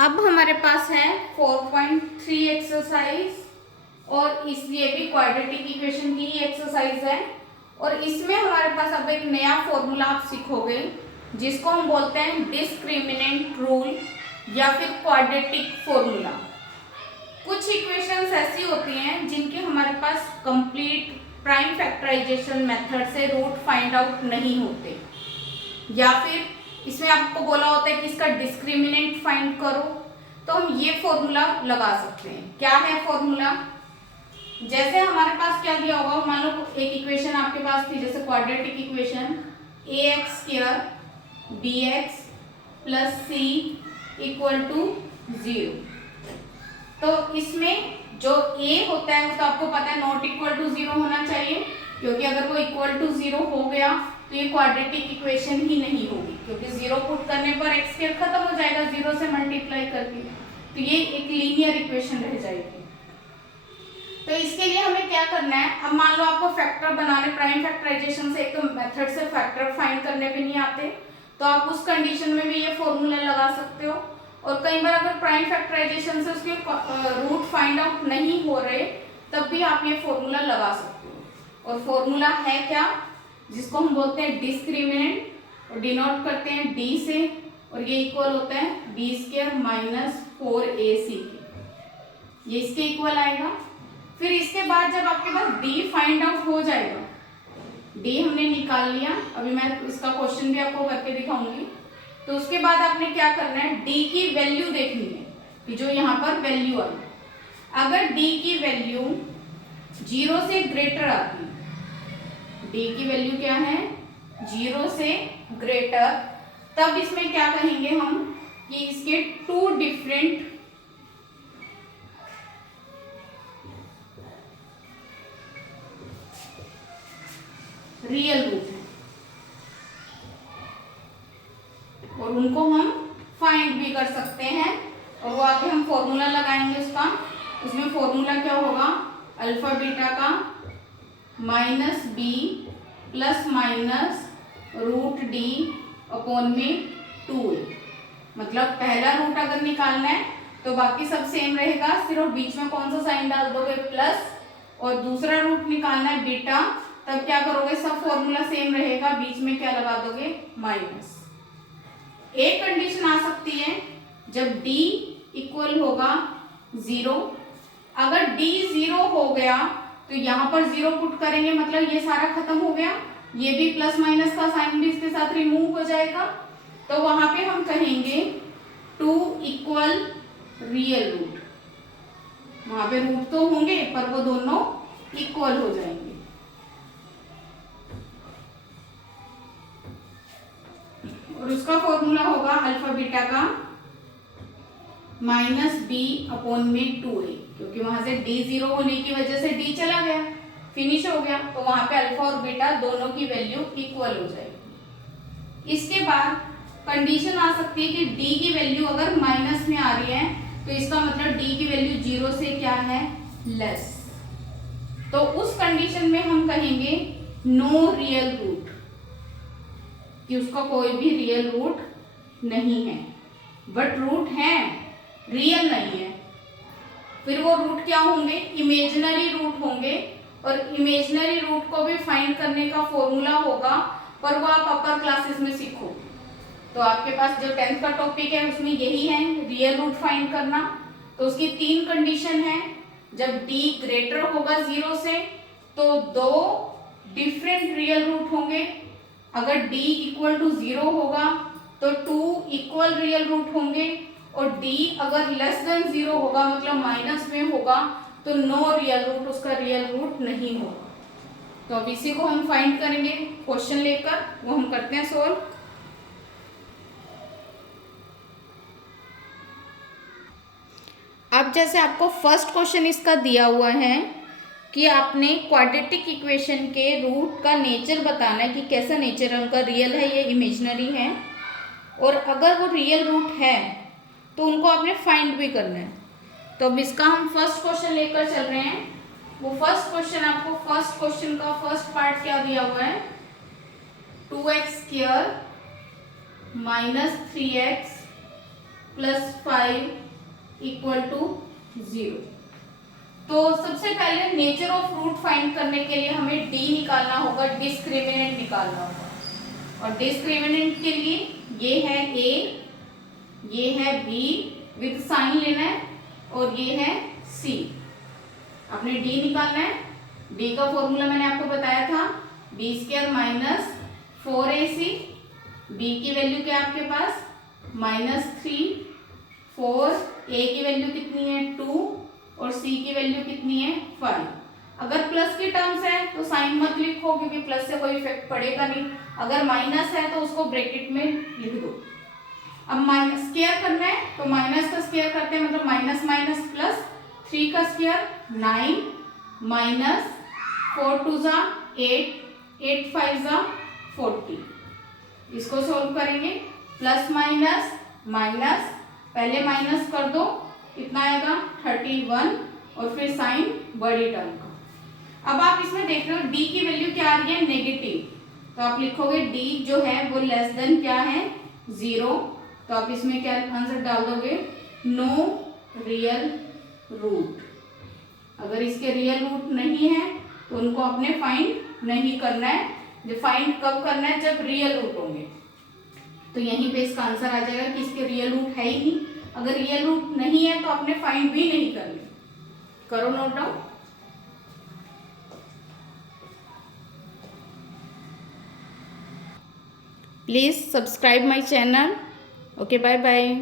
अब हमारे पास है 4.3 एक्सरसाइज और इसलिए भी क्वाड्रेटिक इक्वेशन की ही एक्सरसाइज है। और इसमें हमारे पास अब एक नया फॉर्मूला आप सीखोगे जिसको हम बोलते हैं डिस्क्रिमिनेंट रूल या फिर क्वाड्रेटिक फॉर्मूला। कुछ इक्वेशंस ऐसी होती हैं जिनके हमारे पास कंप्लीट प्राइम फैक्टराइजेशन मेथड से रूट फाइंड आउट नहीं होते, या फिर इसमें आपको बोला होता है कि इसका डिस्क्रिमिनेंट फाइंड करो, तो हम ये फॉर्मूला लगा सकते हैं। क्या है फॉर्मूला? जैसे हमारे पास क्या दिया होगा, मान लो एक इक्वेशन आपके पास थी, जैसे quadratic equation ax² bx plus c equal to 0। तो इसमें जो a होता है वो तो आपको पता है नॉट इक्वल टू 0 होना चाहिए, क्योंकि अगर वो इक्वल टू 0 हो गया तो ये क्वाड्रेटिक इक्वेशन ही नहीं होगी, क्योंकि 0 पुट करने पर x² खत्म हो जाएगा 0 से मल्टीप्लाई करके, तो ये एक लीनियर इक्वेशन रह जाएगी। तो इसके लिए हमें क्या करना है, अब मान लो आपको फैक्टर बनाने, प्राइम फैक्टराइजेशन से एक तो मेथड से फैक्टर फाइंड करने पे नहीं आते, तो आप उस कंडीशन में भी ये फॉर्मूला लगा सकते हो। और कई बार अगर प्राइम फैक्टराइजेशन से उसके रूट फाइंड आउट नहीं हो रहे, तब भी आप ये फॉर्मूला लगा सकते हो। और फॉर्मूला है क्या, जिसको हम बोलते हैं डिस्क्रिमिनेंट, और डिनोट करते हैं d से, और ये इक्वल होता है b² माइनस 4ac, ये इसके इक्वल आएगा। फिर इसके बाद जब आपके पास d फाइंड आउट हो जाएगा, d हमने निकाल लिया, अभी मैं इसका क्वेश्चन भी आपको करके दिखाऊंगी, तो उसके बाद आपने क्या करना है, d की वैल्यू देखनी है कि जो यहाँ पर वैल्यू आई, अगर d की वैल्यू 0 से ग्रेटर आती है, d की वैल्यू क्या है 0 से ग्रेटर, तब इसमें क्या कहेंगे हम कि इसके टू डिफरेंट रियल रूट है और उनको हम फाइंड भी कर सकते हैं। और वो आगे हम फॉर्मूला लगाएंगे उसका, उसमें फॉर्मूला क्या होगा, अल्फा बीटा का minus B plus minus root D upon में 2a। मतलब पहला रूट अगर निकालना है तो बाकी सब सेम रहेगा, सिर्फ बीच में कौन सा साइन डाल दोगे प्लस, और दूसरा रूट निकालना है बीटा, तब क्या करोगे, सब फॉर्मूला सेम रहेगा, बीच में क्या लगा दोगे माइनस। एक कंडीशन आ सकती है जब d इक्वल होगा 0, अगर d 0 हो गया तो यहाँ पर 0 पुट करेंगे, मतलब ये सारा खत्म हो गया, ये भी प्लस माइनस का साइन भी इसके साथ रिमूव हो जाएगा, तो वहां पे हम कहेंगे 2 इक्वल रियल रूट। वहां पे रूट तो होंगे पर वो दोनों इक्वल हो जाएंगे। और उसका फॉर्मूला होगा अल्फा बीटा का माइनस बी अपॉन में 2a, क्योंकि वहां से d 0 होने की वजह से d चला गया, फिनिश हो गया, तो वहां पे अल्फा और बीटा दोनों की वैल्यू इक्वल हो जाएगी। इसके बाद कंडीशन आ सकती है कि d की वैल्यू अगर माइनस में आ रही है तो इसका मतलब d की वैल्यू 0 से क्या है, लेस, तो उस कंडीशन में हम कहेंगे नो रियल रूट, कि उसका कोई भी रियल रूट नहीं है, बट रूट है, रियल नहीं है। फिर वो रूट क्या होंगे, इमेजिनरी रूट होंगे, और इमेजिनरी रूट को भी फाइंड करने का फॉर्मूला होगा, पर वो आप अपर क्लासेस में सीखो। तो आपके पास जो 10th का टॉपिक है उसमें यही है, रियल रूट फाइंड करना। तो उसकी 3 कंडीशन है, जब d ग्रेटर होगा 0 से तो 2 डिफरेंट रियल रूट होंगे, अगर d इक्वल टू 0 होगा तो 2 इक्वल रियल रूट होंगे, और d अगर लेस देन 0 होगा मतलब माइनस में होगा तो नो रियल रूट, उसका रियल रूट नहीं होगा। तो अब इसी को हम फाइंड करेंगे क्वेश्चन लेकर, वो हम करते हैं सोल्व। अब जैसे आपको फर्स्ट क्वेश्चन इसका दिया हुआ है कि आपने क्वाड्रेटिक इक्वेशन के रूट का नेचर बताना है कि कैसा नेचर है उनका, रियल है या इमेजिनरी है, और अगर वो रियल रूट है तो उनको आपने फाइंड भी करना है। तो अब इसका हम फर्स्ट क्वेश्चन लेकर चल रहे हैं। वो फर्स्ट क्वेश्चन, आपको फर्स्ट क्वेश्चन का फर्स्ट पार्ट क्या दिया हुआ है, 2x² minus 3x plus 5 equal to 0। तो सबसे पहले नेचर ऑफ रूट फाइंड करने के लिए हमें डी निकालना होगा, डिस्क्रिमिनेंट निकालना होगा। और डिस्क्रिमिनेंट के लिए ये है ए, ये है बी विद साइन लेना है, और ये है सी। आपने डी निकालना है। डी का फॉर्मूला मैंने आपको बताया था, B square minus 4ac। B की वैल्यू क्या है आपके पास, -3, 4, ए की वैल्यू कितनी है 2, और सी की वैल्यू कितनी है 5। अगर प्लस की टर्म्स है तो साइन मत लिखो, क्योंकि प्लस से कोई इफेक्ट पड़ेगा नहीं। अगर माइनस है तो उसको ब्रैकेट में लिख दो। अब माइनस स्क्वायर करना है तो माइनस का स्क्वायर करते हैं, मतलब माइनस माइनस प्लस, 3 का स्क्वायर 9, माइनस 4 2 जा 8, 8 5 जा 40। इसको सोल्व करेंगे, प्लस माइनस माइनस, पहले माइनस कर दो, कितना आएगा 31, और फिर साइन बड़ी टर्म का। अब आप इसमें देख रहे हो डी की वैल्यू क्या आ रही है, नेगेटिव, तो आप लिखोगे डी जो है वो लेस देन क्या है 0। तो आप इसमें क्या आंसर डाल दोगे, नो रियल रूट। अगर इसके रियल रूट नहीं है तो उनको आपने फाइंड नहीं करना है। जो फाइंड कब करना है, जब रियल रूट होंगे। तो यहीं पे इसका आंसर आ जाएगा कि इसके रियल रूट है ही नहीं। अगर रियल रूट नहीं है तो आपने फाइंड भी नहीं करनी। करो note down. Please subscribe my channel. Okay, bye bye.